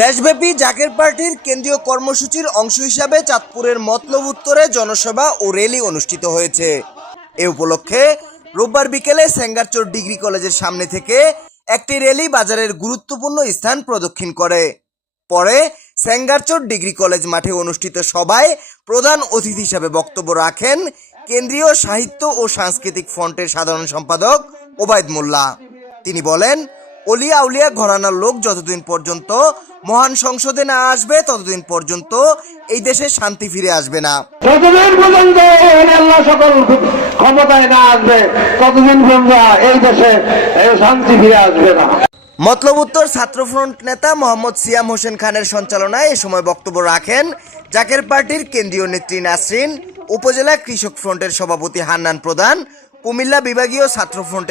দেশব্যাপী জাকের পার্টির কেন্দ্রীয় কর্মসূচির অংশ হিসাবে চাঁদপুরের মতলব উত্তরে জনসভা ও র্যালি অনুষ্ঠিত হয়েছে। এ উপলক্ষে রোববার বিকেলে সেঙ্গারচর ডিগ্রি কলেজের সামনে থেকে একটি র্যালি বাজারের গুরুত্বপূর্ণ স্থান প্রদক্ষিণ করে। পরে সেঙ্গারচর ডিগ্রি কলেজ মাঠে অনুষ্ঠিত সভায় প্রধান অতিথি হিসাবে বক্তব্য রাখেন কেন্দ্রীয় সাহিত্য ও সাংস্কৃতিক ফ্রন্টের সাধারণ সম্পাদক ওবায়দ মোল্লা। তিনি বলেন অলিয়া উলিয়া ঘরানার লোক যতদিন পর্যন্ত মহান সংসদে না আসবে ততদিন পর্যন্ত এই দেশে শান্তি ফিরে আসবে না। যতদিন পর্যন্ত আল্লাহ সকল ক্ষমতায় না আসবে ততদিন পর্যন্ত এই দেশে শান্তি ফিরে আসবে না। মতলব উত্তর ছাত্রফ্রন্ট নেতা মোহাম্মদ সিয়াম হোসেন খানের সঞ্চালনায় এ সময় বক্তব্য রাখেন জাকের পার্টির কেন্দ্রীয় নেত্রী নাসরিন উপজেলা কৃষক ফ্রন্টের সভাপতি হান্নান প্রধান কুমিল্লা বিভাগীয় ছাত্র ফ্রন্টের